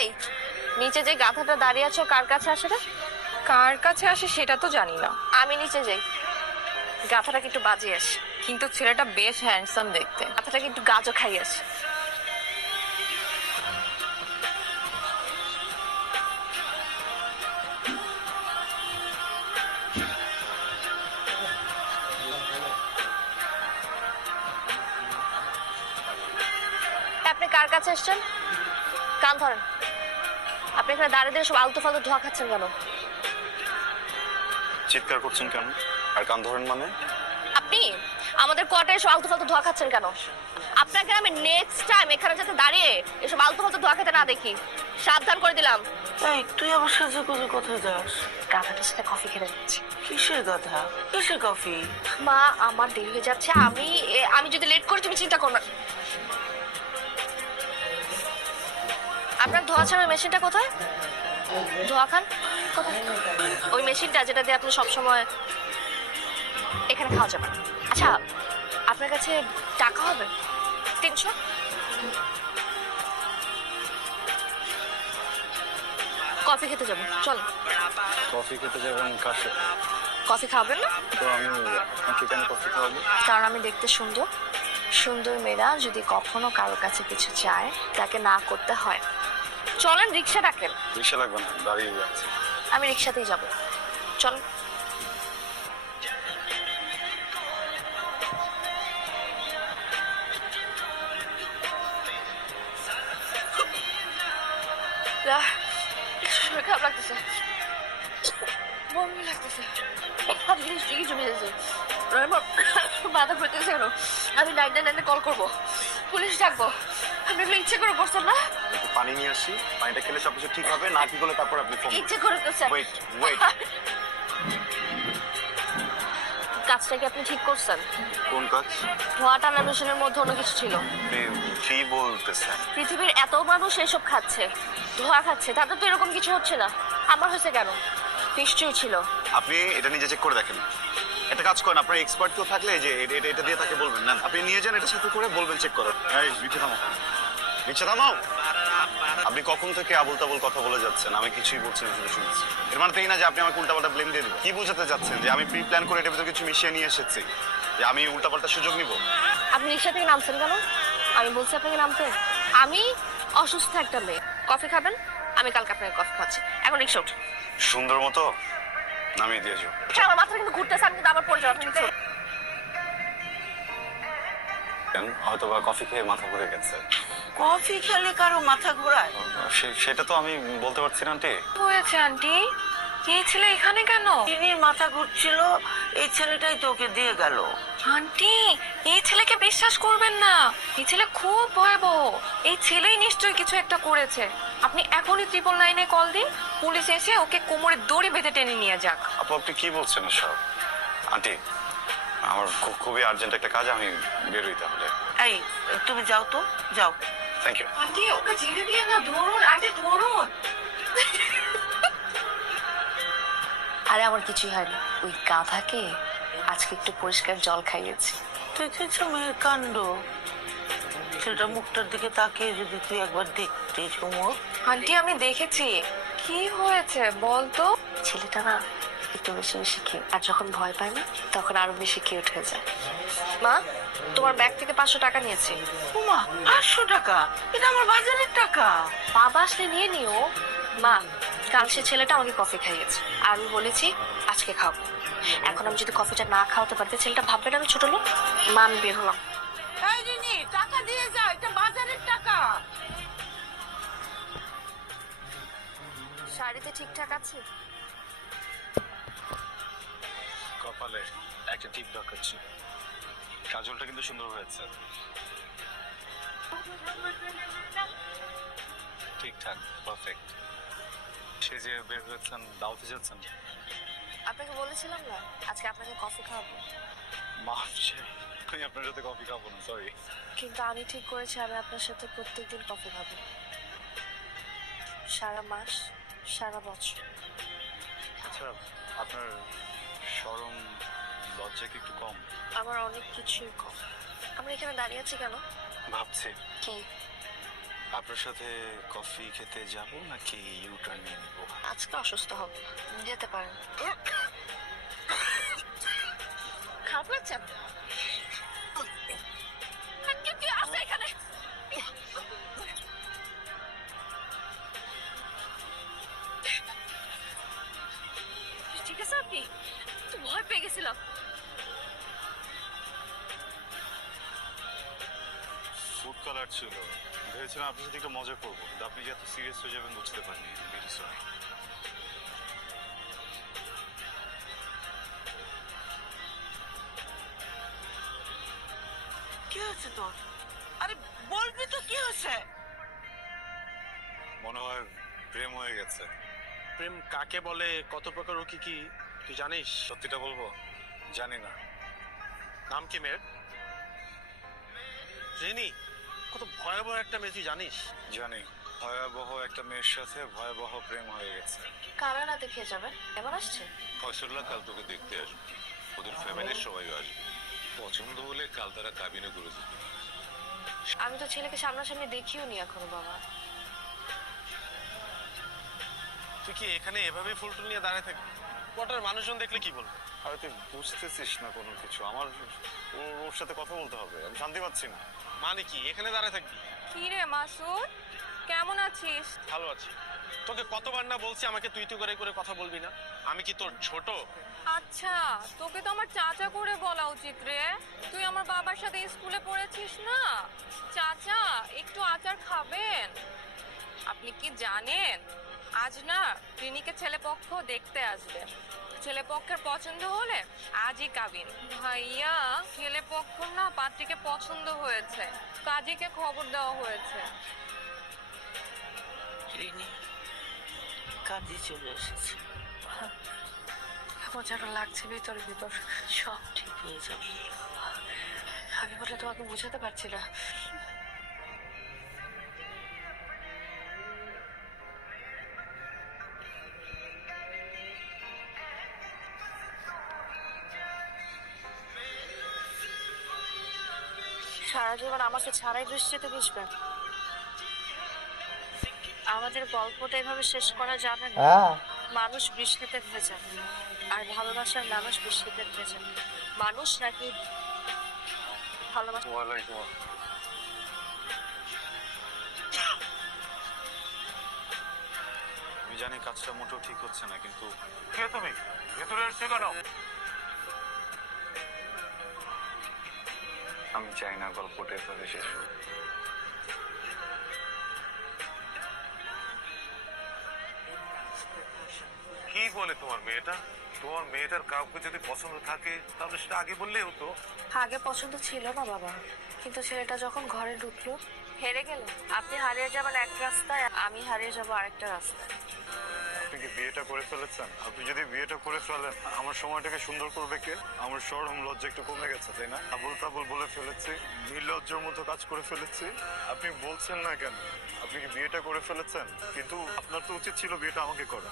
এই নিচে যে গাধাটা দাঁড়িয়ে আছো কার কাছে আসে রে? কার কাছে আসে সেটা তো জানি না। আমি নিচে যাই। গাথাটাকে একটু বাজিয়ে আসি। কিন্তু ছেলেটা বেশ হ্যান্ডসাম দেখতে। গাথাটাকে একটু গাজও খাই আসি। আপনি কার কাছে এসছেন কান ধরেন। আপনি এখানে দাঁড়িয়ে দিয়ে সব আলতু ফালতু ধোয়া খাচ্ছেন কেন? চিৎকার করছেন কেন? আর কান ধরেন মানে? আপনি আমাদের কোয়ার্টারে এসব আলতু ফালতু ধোয়া খাচ্ছেন কেন? আপনাকে আমি নেক্সট টাইম এখানে যাতে দাঁড়িয়ে এসব আলতু ফালতু ধোয়া খেতে না দেখি সাবধান করে দিলাম। এই তুই আমার সাথে করে কোথায় যাস? গাধাটার সাথে কফি খেতে যাচ্ছি। কিসের গাধা? কিসের কফি মা আমার দেরি হয়ে যাচ্ছে। আমি এ, আমি যদি লেট করি তুমি চিন্তা করো না। আপনার ধোয়া ছাড়ার মেশিনটা কোথায়? ধোয়া খান। কোথায় ওই মেশিনটা যেটা দিয়ে আপনি সবসময় এখানে খাওয়া যাবে। আচ্ছা আপনার কাছে টাকা হবে? তিনশো? কফি খেতে যাব। চল। কফি খেতে যাবেন কার সাথে কফি খাবেন না? তো আমি আপনাকে কেন কফি খাওয়াবো। কারণ আমি দেখতে সুন্দর। সুন্দর মেয়েরা যদি কখনো কারও কাছে কিছু চায় তাকে না করতে হয়। চলেন রিক্সা ডাকেন। রিক্সা লাগবে না দাঁড়িয়ে যাচ্ছে। আমি রিক্সাতেই যাব। চল। শরীর খারাপ লাগতেছে। বমি লাগতেছে। আমি ঠিকই জমে যাচ্ছে। মাথা ঘুরতেছে কেন? আমি নাইন নাইন নাইনে কল করব। পুলিশ ডাকবো। এগুলো ইচ্ছে করে না? একটু পানি নিয়ে আসি পানিটা খেলে সবকিছু ঠিক হবে না ঠিক হলে তারপর আপনি ফোন ইচ্ছে করে করছেন ওয়েট ওয়েট কাজটা কি আপনি ঠিক করছেন? কোন কাজ? ধোয়া টানা মেশিনের মধ্যে অন্য কিছু ছিল। কি বলতেছেন? পৃথিবীর এত মানুষ এসব খাচ্ছে ধোয়া খাচ্ছে তাদের তো এরকম কিছু হচ্ছে না। আমার হয়েছে কেন? নিশ্চয়ই ছিল। আপনি এটা নিজে চেক করে দেখেন। একটা কাজ করেন আপনার এক্সপার্ট কেউ থাকলে যে এটা- এটা এটা দিয়ে তাকে বলবেন। না আপনি নিয়ে যান এটা সাথে করে বলবেন চেক করেন এই থামাও নিচে থামাও। আপনি কখন থেকে আবুল তাবুল কথা বলে যাচ্ছেন? আমি কিছুই বলছি না শুধু শুনছি। এর মানে তো এই না যে আপনি আমাকে উল্টাপাল্টা ব্লেম দিয়ে দেবেন। কি বোঝাতে যাচ্ছেন যে আমি প্রি প্ল্যান করে এটার ভিতরে কিছু মিশিয়ে নিয়ে এসেছি। যে আমি উল্টাপাল্টা সুযোগ নিব? আপনি রিক্সা থেকে নামছেন কেন? আমি বলছি আপনাকে নামতে। আমি অসুস্থ একটা মেয়ে। কফি খাবেন? আমি কালকে আপনাকে কফি খাচ্ছি এখন রিক্সা উঠ। সুন্দর মতো নামিয়ে দিয়েছ আমার মাথা কিন্তু ঘুরতেছে আমি কিন্তু আবার পড়ে যাব। হয়তো বা কফি খেয়ে মাথা ঘুরে গেছে। কফি খেলে কারও মাথা ঘোরায়? সে- সেটা তো আমি বলতে পারছি না আন্টি। হয়েছে আন্টি? এই ছেলে এখানে কেন? চিনির মাথা ঘুরছিল এই ছেলেটাই তোকে দিয়ে গেল। আন্টি এই ছেলেকে বিশ্বাস করবেন না। এই ছেলে খুব ভয়াবহ। এই ছেলেই নিশ্চয়ই কিছু একটা করেছে। আপনি এখনই ট্রিপল নাইনে কল দিন পুলিশ এসে ওকে কোমরে দড়ি বেঁধে টেনে নিয়ে যাক। আপু আপনি কি বলছেন সব আন্টি আমার খুব খুবই আর্জেন্ট একটা কাজ আমি বেরোই তাহলে। এই তুমি যাও তো যাও। থ্যাংক ইউ আন্টি ওকে ছেড়ে দিয়ে না ধরুন আন্টি ধরুন। আরে আমার কিছুই হয়নি। ওই গাধাকে আজকে একটু পরিষ্কার জল খাইয়েছি। দেখেছ মেয়ের কাণ্ড? ছেলেটা মুখটার দিকে তাকিয়ে যদি তুই একবার দেখতে ঝুমুর আন্টি আমি দেখেছি। কি হয়েছে বল তো? ছেলেটা না একটু বেশি বেশি কিউট আর যখন ভয় পায় না তখন আরও বেশি কিউট হয়ে যায়। মা? তোমার ব্যাগ থেকে পাঁচশো টাকা নিয়েছি। উমা পাঁচশো টাকা? এটা আমার বাজারের টাকা। বাবা আসলে নিয়ে নিও। মা কাল সে ছেলেটা আমাকে কফি খাইয়েছে। আর আমি বলেছি আজকে খাব এখন আমি যদি কফিটা না খাওয়াতে পারি ছেলেটা ভাববে না আমি ছোট লোক? মা আমি বের হলাম। টাকা দিয়ে যা এটা বাজারের টাকা। শাড়িতে ঠিকঠাক আছে? কপালে একটা টিপ দরকার ছিল। কাজলটা কিন্তু সুন্দর হয়েছে। ঠিকঠাক পারফেক্ট সে যে বের হয়েছেন দাওতে যাচ্ছেন। আপনাকে বলেছিলাম না আজকে আপনাকে কফি খাওয়াবো। মাফ আমি আপনার সাথে কফি খাব না সরি কিন্তু আমি ঠিক করেছি আমি আপনার সাথে প্রত্যেকদিন কফি খাব। সারা মাস সারা বছর। আচ্ছা আপনার সরম লজ্জা কি একটু কম? আমার অনেক কিছুই কম। আমরা এখানে দাঁড়িয়ে আছি কেন? ভাবছি। কি? আপনার সাথে কফি খেতে যাব নাকি ইউ টার্ন নিয়ে নিব? আজকে অসুস্থ হব। যেতে পারেন। কালার ছিল। ভেবেছিলাম আপনার সাথে একটু মজা করব কিন্তু আপনি যে এত সিরিয়াস হয়ে যাবেন বুঝতে পারিনি ভেরি সরি কি হয়েছে তোর? আরে বলবি তো কি হয়েছে? মনে হয় প্রেম হয়ে গেছে। প্রেম কাকে বলে কত প্রকার ও কি কি তুই জানিস? সত্যিটা বলব? জানি না। নাম কি মেয়ের? রিনি। কত ভয়াবহ একটা মেয়ে তুই জানিস? জানি। ভয়াবহ একটা মেয়ের সাথে ভয়াবহ প্রেম হয়ে গেছে। কারা রাতে খেয়ে যাবেন এবার আসছে? ফয়সল্লা কাল তোকে দেখতে আসবে। ওদের ফ্যামিলির সবাই আসবে। পছন্দ হলে কাল তারা কাবিনে করে যেতে আমি তো ছেলেকে সামনাসামনি দেখিও নি এখনও বাবা। তুই কি এখানে এভাবে ফুল টুল নিয়ে দাঁড়িয়ে থাকবি? কোটার মানুষজন দেখলে কি বলবে? আর তুই বুঝতেছিস না কোনো কিছু। আমার ওর ওর সাথে কথা বলতে হবে। আমি শান্তি পাচ্ছি না। মানে কি? এখানে দাঁড়ায় থাকবি? কি রে মাসুদ? কেমন আছিস? ভালো আছি। তোকে কতবার না বলছি আমাকে তুই তুই করে করে কথা বলবি না। আমি কি তোর ছোট? আচ্ছা তোকে তো আমার চাচা করে বলা উচিত রে। তুই আমার বাবার সাথে স্কুলে পড়েছিস না? চাচা একটু আচার খাবেন? আপনি কি জানেন? আজ না ক্লিনিকে ছেলেপক্ষ দেখতে আসবে। ছেলেপক্ষের পছন্দ হলে আজই কাবিন। ভাইয়া ছেলেপক্ষ না পাত্রীকে পছন্দ হয়েছে। কাজীকে খবর দেওয়া হয়েছে। কাজে চলে এসেছে। কেমন যেন লাগছে ভিতরে ভিতর। সব ঠিক হয়ে যাবে। আমি বলে তোমাকে বোঝাতে পারছি না। সারা জীবন আমাকে ছাড়াই দৃষ্টিতে বুঝবেন আমাদের গল্পটা এভাবে শেষ করা যাবে না। মানুষ বৃষ্টিতে ভেজা। আর ভালোবাসার মানুষ বৃষ্টিতে ভেজা। মানুষ নাকি ভালোবাসা? আমি জানি কাজটা মোটেও ঠিক হচ্ছে না কিন্তু কে তুমি? ভেতরে এসছো কেন? আমি চাই না গল্পটা এভাবে শেষ হোক কি বলে তোমার মেয়েটা? তোমার মেয়েটার কাউকে যদি পছন্দ থাকে তাহলে সেটা আগে বললেই হতো। আগে পছন্দ ছিল না বাবা কিন্তু ছেলেটা যখন ঘরে ঢুকলো হেরে গেল। আপনি হারিয়ে যাবেন এক রাস্তায় আমি হারিয়ে যাব আরেকটা রাস্তায়। আপনি কি বিয়েটা করে ফেলেছেন? আপনি যদি বিয়েটা করে ফেলেন, আমার সময়টাকে সুন্দর করবে কে? আমার সরম লজ্জা একটু কমে গেছে, তাই না? আবুল তাবুল বলে ফেলেছি, নির্লজ্জর মতো কাজ করে ফেলেছি। আপনি বলছেন না কেন? আপনি কি বিয়েটা করে ফেলেছেন? কিন্তু আপনার তো উচিত ছিল বিয়েটা আমাকে করা।